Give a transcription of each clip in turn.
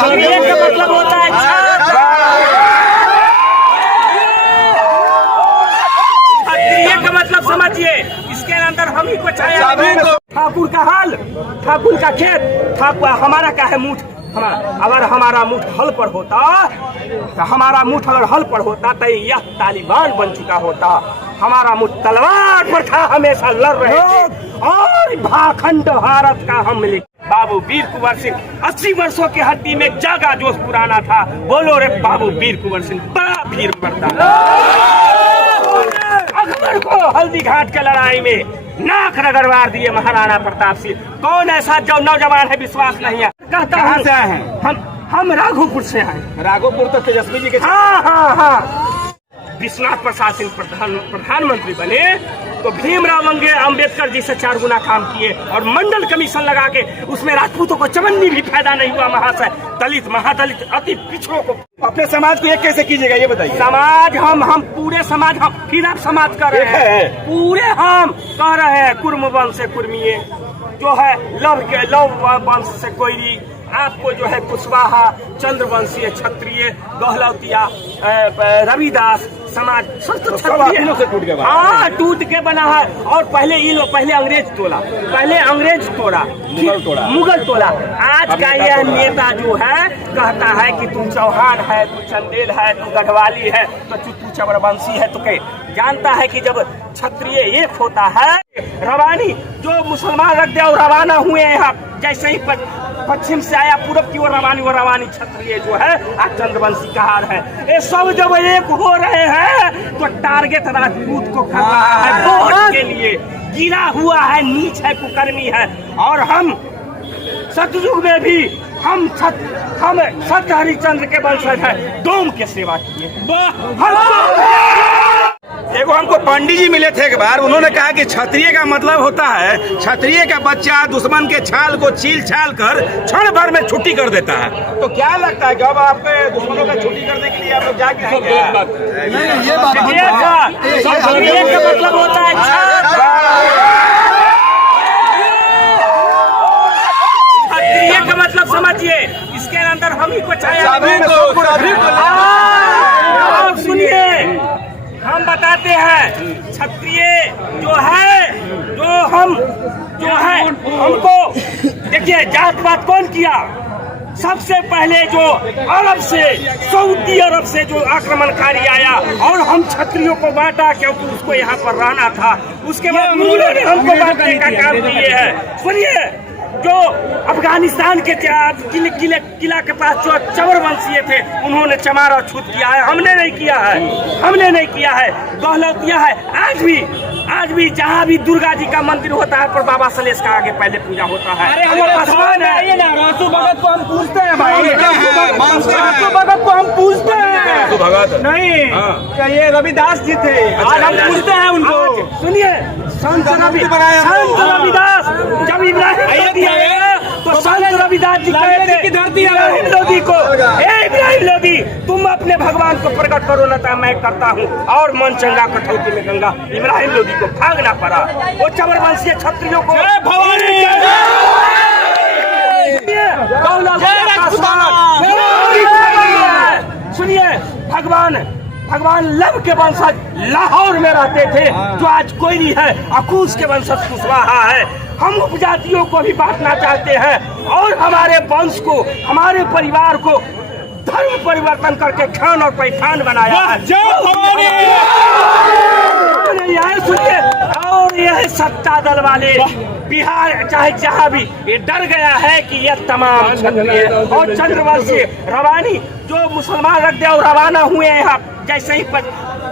क्षत्रिय का मतलब होता है क्षत्रिय का मतलब समझिए, इसके अंदर हम ही को छाया। ठाकुर का हाल, ठाकुर का खेत, ठाकुर हमारा क्या है मुठ। अगर हमारा मुठ हल पर होता तो हमारा मुठ अगर हल पर होता तो यह तालिबान बन चुका होता। हमारा मुठ तलवार पर था, हमेशा लड़ रहे थे और भाखंड भारत का हम मिले। बाबू वीर कुंवर सिंह 80 वर्षों की हड्डी में जागा जोश पुराना था। बोलो रे बाबू वीर कुंवर सिंह बड़ा वीर मरता। अकबर को हल्दी घाट के लड़ाई में नाक रगड़वार दिए महाराणा प्रताप सिंह। कौन ऐसा जो नौजवान है विश्वास नहीं है। कहाँ से आए हैं? हम राघोपुर से हैं। राघोपुर तो तेजस्वी जी के। हाँ। विश्वनाथ प्रसाद सिंह प्रधानमंत्री बने तो भीमराव अंबेडकर जी से 4 गुना काम किए और मंडल कमीशन लगा के उसमें राजपूतों को चवन्नी भी फायदा नहीं हुआ। महाशय दलित महादलित अति पिछड़ों को अपने समाज को एक कैसे कीजिएगा ये बताइए। समाज हम पूरे समाज हम फिर आप समाज कर रहे हैं। पूरे हम कह रहे हैं कुर्म वंश से कुर्मीय जो है, लव वंश से कोयरी, आपको जो है कुशवाहा, चंद्रवंशीय, क्षत्रिय, गहलौतिया, रविदास समाज सब तो क्षत्रिय से टूट गया। हाँ टूट के बना है। और पहले अंग्रेज तोड़ा, मुगल तोड़ा। आज का यह नेता जो है कहता है कि तू चौहान है, तू चंदेल है, तू गढ़वाली है, तो तू चबरवंशी है। तो जानता है कि जब क्षत्रिय एक होता है, रवानी जो मुसलमान रख दिया और रवाना हुए यहाँ, जैसे ही पश्चिम से आया पूरब की ओर रवानी, वो रवानी क्षत्रिय जो है आज चंद्रवंशी का हार है। ये सब जब एक हो रहे हैं तो टारगेट राजपूत को कर रहा है वोट के लिए। गिरा हुआ है, नीच है, कुकर्मी है। और हम सतयुग में भी हम सत्य हरिश्चंद्र के वंशज है, डोम के सेवा किए। एगो हमको पंडित जी मिले थे एक बार, उन्होंने कहा कि क्षत्रिय का मतलब होता है क्षत्रिय का बच्चा दुश्मन के छाल को छील छाल कर क्षण भर में छुट्टी कर देता है। तो क्या लगता है कि अब आपके दुश्मनों का छुट्टी करने के लिए आप लोग जाके क्षत्रिय का मतलब होता है क्षत्रिय का मतलब समझिए, इसके अंदर हम ही को छाया। सुनिए हम बताते हैं, क्षत्रिय जो है हमको देखिए जात पात कौन किया। सबसे पहले जो अरब से, सऊदी अरब से जो आक्रमणकारी आया और हम क्षत्रियों को बांटा क्योंकि उसको यहाँ पर रहना था। उसके बाद मुगलों ने हमको बांटने का काम किए हैं। सुनिए जो अफगानिस्तान के किला के पास जो चबरवंशीय थे उन्होंने चमार और छूत किया है। हमने नहीं किया है। गहलौतिया है। आज भी जहाँ भी दुर्गा जी का मंदिर होता है पर बाबा सलेश का आगे पहले पूजा होता है। अरे हमारे पासवान है ना, रासू भगत को हम पूछते हैं भाई। रासू भगत को हम पूछते हैं। भगत नहीं, क्या ये रविदास जी थे? आज हम पूछते हैं उनको। सुनिए संत रविदास जब इब्राहिम तो संत रविदास जी कहते कि धरती इब्राहिम लोधी को, इब्राहिम लोधी तुम अपने भगवान को प्रकट करो न तो मैं करता हूँ। और मन चंगा कठौती में गंगा, इब्राहिम लोधी को भागना पड़ा। वो चबरवंशीय क्षत्रियों को सुनिए भगवान लव के वंशज लाहौर में रहते थे जो आज कोई नहीं है। अकूस के वंशज कुशवाहा है। हम उपजातियों को भी बांटना चाहते हैं और हमारे वंश को, हमारे परिवार को धर्म परिवर्तन करके खान और पैठान बनाया है। सुनिए और यह सत्ता दल वाले बिहार चाहे जहाँ भी ये डर गया है कि यह तमाम क्षत्रिय और चंद्रवंशी रवानी जो मुसलमान रख दिया और रवाना हुए यहाँ, जैसे ही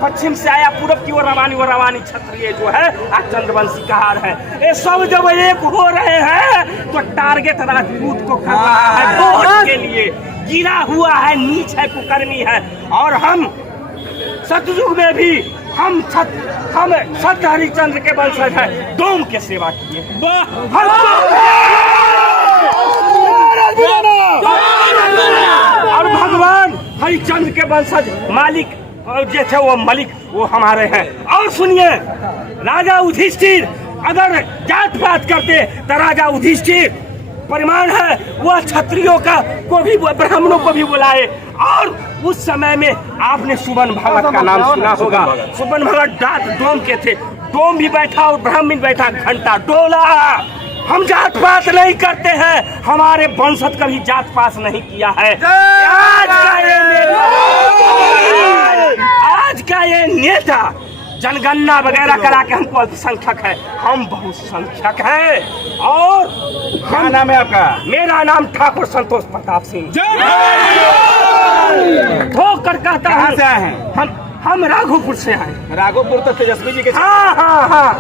पश्चिम से आया पूरब की ओर रवानी क्षत्रिय जो है आज चंद्रवंशी का हार है। ये सब जब एक हो रहे हैं तो टारगेट राजपूत को कर रहा है वोट के लिए। गिरा हुआ है, नीच है, कुकर्मी है। और हम सतयुग में भी हम सत्य हरिश्चंद्र के वंशज है, डोम के सेवा किए। और भगवान हरिश्चंद्र के वंशज मालिक और जो थे वो मलिक वो हमारे हैं। और सुनिए राजा युधिष्ठिर अगर जात पात करते तो राजा युधिष्ठिर परिमाण है वह क्षत्रियों का को भी ब्राह्मणों को भी बुलाए। और उस समय में आपने सुमन भगत का नाम सुना होगा। सुमन भगत डाक डोम के थे, डोम भी बैठा और ब्राह्मण बैठा, घंटा डोला। हम जात पात नहीं करते हैं, हमारे वंशज कभी जात पात नहीं किया है। आज का ये नेता जनगणना वगैरह करा के हमको अल्पसंख्यक है, हम बहुसंख्यक हैं। और क्या नाम है आपका? मेरा नाम ठाकुर संतोष प्रताप सिंह। ठोकर कहता कहाँ से आए हैं? हम राघोपुर से आए। राघोपुर तो तेजस्वी जी के। हाँ।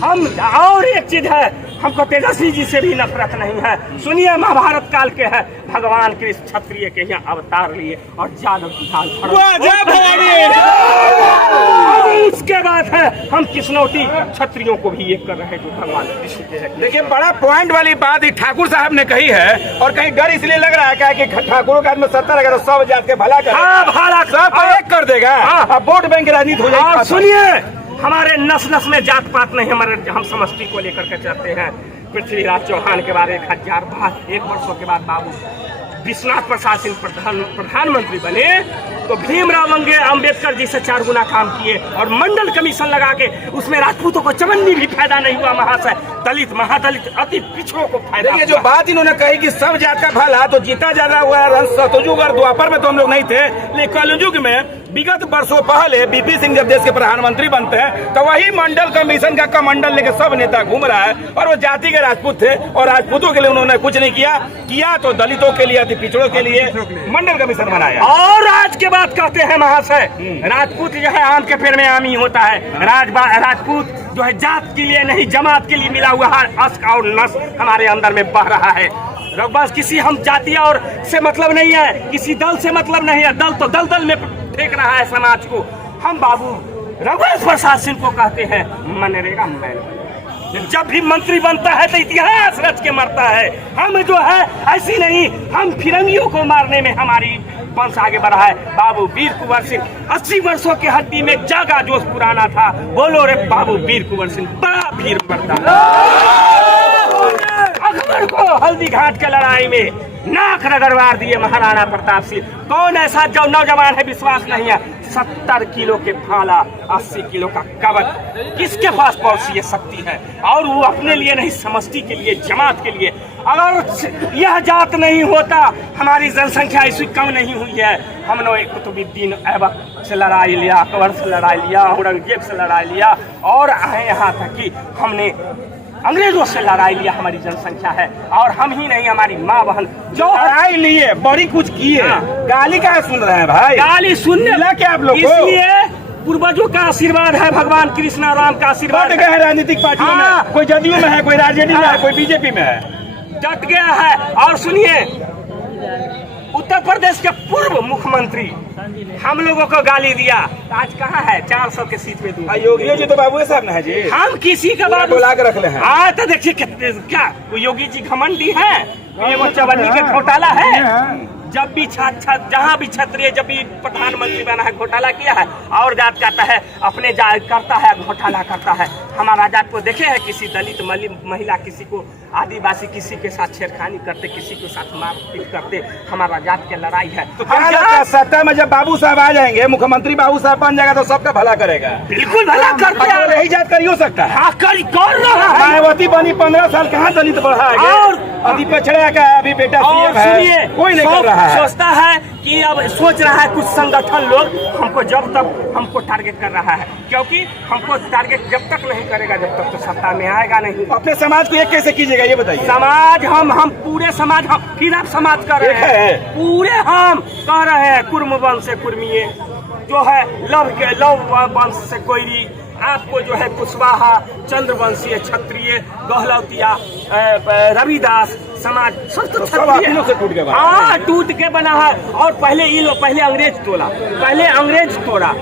हम और एक चीज है, हमको तेजस्वी जी से भी नफरत नहीं है। सुनिए, महाभारत काल के है, भगवान कृष्ण क्षत्रिय के यहाँ अवतार लिए और जादव की ढाल उसके बाद है हम किस्नौती क्षत्रियों को भी एक कर रहे हैं जो भगवान कृष्ण के है। देखिए, बड़ा पॉइंट वाली बात ही ठाकुर साहब ने कही है। और कहीं डर इसलिए लग रहा है क्या कि ठाकुरों का आदमी 70 अगर 100 जात के भला कर, भला सब एक कर देगा। अब वोट बैंक की राजनीति हो जाएगी। सुनिए, हमारे नस नस में जात पात नहीं, हमारे हम समष्टि को लेकर के चलते हैं। पृथ्वीराज चौहान के बाद 1 वर्षों के बाद बाबू विश्वनाथ प्रसाद सिंह प्रधानमंत्री बने तो भीमराव अंबेडकर जी से 4 गुना काम किए और मंडल कमीशन लगा के उसमें राजपूतों को चवन्नी भी फायदा नहीं हुआ। महाशय, दलित महादलित अति पिछड़ों को फायदा। देखिए, जो बात इन्होंने कही कि सब जात का भला, तो जीता ज्यादा हुआ सतयुग और द्वापर में तो हम लोग नहीं थे, लेकिन कलयुग में विगत वर्षों पहले बीपी सिंह जब देश के प्रधानमंत्री बनते हैं तो वही मंडल कमीशन का कमंडल लेके सब नेता घूम रहा है। और वो जाति के राजपूत थे और राजपूतों के लिए उन्होंने कुछ नहीं किया तो दलितों के लिए, अति पिछड़ों के लिए मंडल कमीशन बनाया। और आज के बाद कहते हैं महाशय, राजपूत जो है आम के पेड़ में आम ही होता है। राजपूत जो है जात के लिए नहीं, जमात के लिए मिला हुआ है। अश्क और नस हमारे अंदर में बह रहा है। बस किसी हम जाति और से मतलब नहीं है, किसी दल से मतलब नहीं है। दल तो दल में फेंक रहा है समाज को। हम बाबू रघुवंश प्रसाद सिंह को कहते हैं मनरेगा मैन। जब भी मंत्री बनता है तो इतिहास रच के मरता है। हम जो है ऐसी नहीं, हम फिरंगियों को मारने में हमारी वंश आगे बढ़ा है। बाबू वीर कुंवर सिंह 80 वर्षों की हड्डी में जागा जोश पुराना था। बोलो रे बाबू वीर कुंवर सिंह, बड़ा वीर मरदा। अकबर को हल्दी घाट के लड़ाई में नाक रगड़वा दिए महाराणा प्रताप सिंह। कौन ऐसा जो नौजवान है विश्वास नहीं है? 70 किलो के भाला, 80 किलो का कवच, किसके पास पहुंची ये शक्ति है? और वो अपने लिए नहीं, समष्टि के लिए, जमात के लिए। अगर यह जात नहीं होता, हमारी जनसंख्या ऐसी कम नहीं हुई है। हम लोग कुतुबुद्दीन ऐबक से लड़ाई लिया, अकबर से लड़ाई लिया, औरंगजेब से लड़ाई लिया और आए यहाँ तक कि हमने अंग्रेजों से लड़ाई लिया। हमारी जनसंख्या है और हम ही नहीं, हमारी माँ बहन जो लड़ाई लिए, बड़ी कुछ किए। गाली क्या सुन रहे हैं भाई? गाली सुनने मिला क्या आप लोग को? इसलिए पूर्वजों का आशीर्वाद है, भगवान कृष्ण राम का आशीर्वाद है। राजनीतिक पार्टियों में कोई जदयू में है, कोई राजनीति में है, कोई बीजेपी में है, डट गया है। और सुनिए, उत्तर प्रदेश के पूर्व मुख्यमंत्री हम लोगों को गाली दिया, आज कहाँ है? 400 के सीट पे दूर। योगी जी तो बाबू साहब ना है जी। हम किसी का बात बुला के रख ले हैं। आज तो देखिए क्या योगी जी घमंडी है, वो चवन्नी के घोटाला है। जब भी जहाँ भी क्षत्रिय जब भी प्रधानमंत्री बना है घोटाला किया है। और जात जाता है अपने करता है, घोटाला करता है। हमारा जात को देखे है किसी दलित महिला, किसी को आदिवासी, किसी के साथ छेड़खानी करते, किसी के साथ मारपीट करते। हमारा जात की लड़ाई है। तो क्या लगता है सत्ता में जब बाबू साहब आ जाएंगे, मुख्यमंत्री बाबू साहब बन जाएगा तो सबका भला करेगा? बिल्कुल भला करते हैं। यही जात कर सकता है। हाँ, कर रहा है। मायावती बनी 15 साल, कहाँ दलित बढ़ा है? और अभी पछड़ा का अभी बेटा सीएम है, कोई नहीं कर रहा है। सोचता है कि अब सोच रहा है कुछ संगठन लोग हमको जब तक हमको टारगेट कर रहा है, क्योंकि हमको टारगेट जब तक नहीं करेगा जब तक तो सत्ता में आएगा नहीं। अपने समाज को एक कैसे कीजिएगा ये बताइए? समाज हम पूरे समाज, हम फिर आप समाज कर रहे हैं, पूरे हम कह रहे हैं। कुर्म वंश से कुर्मीय, जो है लव वंश से कोयरी, आपको जो है कुशवाहा, चंद्रवंशीय, क्षत्रिय, गहलौतिया, रविदास समाज सब तो क्षत्रिय से टूट के बना। हाँ, टूट के बना है। और पहले अंग्रेज तोड़ा,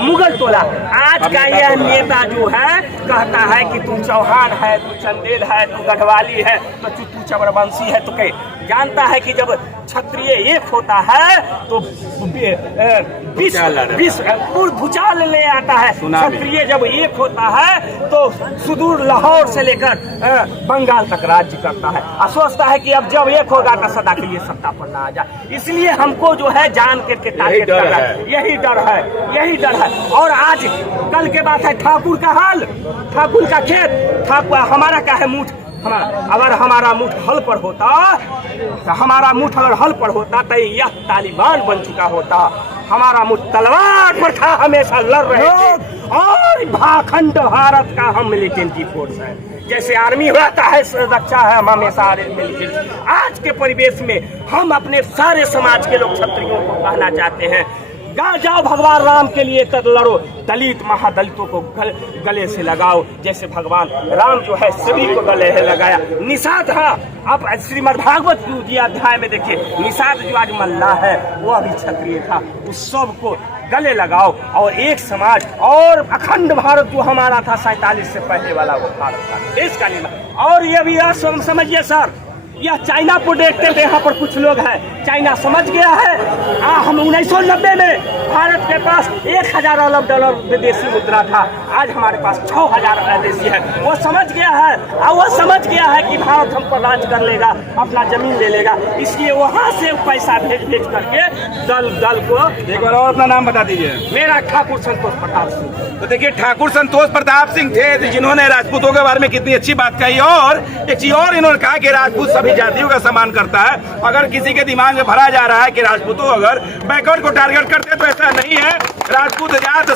मुगल तोड़ा। आज का यह नेता जो है कहता है कि तू चौहान है, तू चंदेल है, तू गढ़वाली है, तो तू चबरवंशी है, तो जानता है कि जब क्षत्रिय एक होता है तो भूचाल ले आता है। क्षत्रिय जब एक होता है तो सुदूर लाहौर से लेकर बंगाल तक राज्य करता है और सोचता है कि अब जब एक होगा तो सदा के लिए सत्ता पर ना आ जाए। इसलिए हमको जो है जान के टारगेट कर रहा है, यही डर है। और आज कल के बात है ठाकुर का हाल, ठाकुर का खेत, ठाकुर हमारा क्या है मुठ, अगर हमारा मुठ हल पर होता तो हमारा मुठ अगर हल पर होता तो यह तालिबान बन चुका होता। हमारा मुठ तलवार पर था, हमेशा लड़ रहे थे। और भाखंड भारत का हम मिलिटेंटी फोर्स है, जैसे आर्मी रहता है रक्षा है, हम हमेशा मिलिटेंटी। आज के परिवेश में हम अपने सारे समाज के लोग क्षत्रियों को कहना चाहते हैं, गा जाओ भगवान राम के लिए तब लड़ो, दलित महादलितों को गले से लगाओ, जैसे भगवान राम जो है सभी को गले से लगाया। निषाद है, आप श्रीमद् भागवत जी अध्याय में देखिए, निषाद जो आज मल्ला है वो अभी क्षत्रिय था। उस सब को गले लगाओ और एक समाज और अखंड भारत जो हमारा था 47 से पहले वाला वो भारत था, देश का निर्माण। और ये भी समझिए सर, यह चाइना को देखते थे, यहाँ पर कुछ लोग हैं, चाइना समझ गया है। हम 1990 में भारत के पास 1000 अरब डॉलर विदेशी मुद्रा था, आज हमारे पास 6000 विदेशी है। वो समझ गया है और वो समझ गया है कि भारत हम पर राज कर लेगा, अपना जमीन ले लेगा, इसलिए वहाँ से पैसा भेज करके दल को। एक बार और अपना नाम बता दीजिए। मेरा ठाकुर संतोष प्रताप सिंह। तो देखिए ठाकुर संतोष प्रताप सिंह थे जिन्होंने राजपूतों के बारे में कितनी अच्छी बात कही। और एक चीज और इन्होंने कहा कि राजपूत सभी जातियों का सम्मान करता है। अगर किसी के दिमाग में भरा जा रहा है कि राजपूतों अगर बैकवर्ड को टारगेट करते तो ऐसा नहीं है। राजपूत जात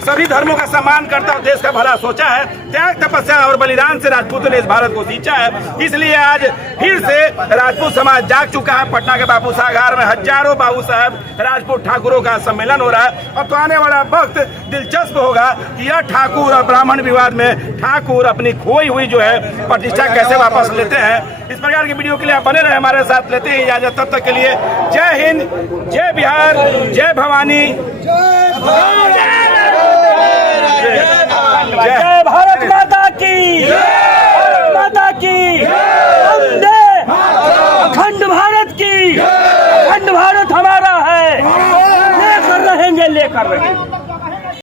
सभी धर्मों का सम्मान करता और देश का भला सोचा है। त्याग तपस्या और बलिदान से राजपूतों ने इस भारत को सींचा है। इसलिए आज फिर से राजपूत समाज जाग चुका है। पटना के बापू सागर में हजारों बाबू साहब राजपूत ठाकुरों का सम्मेलन हो रहा है। अब तो आने वाला वक्त दिलचस्प होगा कि यह ठाकुर और ब्राह्मण विवाद में ठाकुर अपनी खोई हुई जो है प्रतिष्ठा कैसे वापस लेते हैं। इस प्रकार की वीडियो के लिए आप बने रहे हमारे साथ। लेते हैं इजाजत, तब तक के लिए जय हिंद, जय बिहार, जय भवानी, जय भारत माता की, माता की, वंदे अखंड भारत की, अखंड भारत हमारा है, लेकर रहेंगे।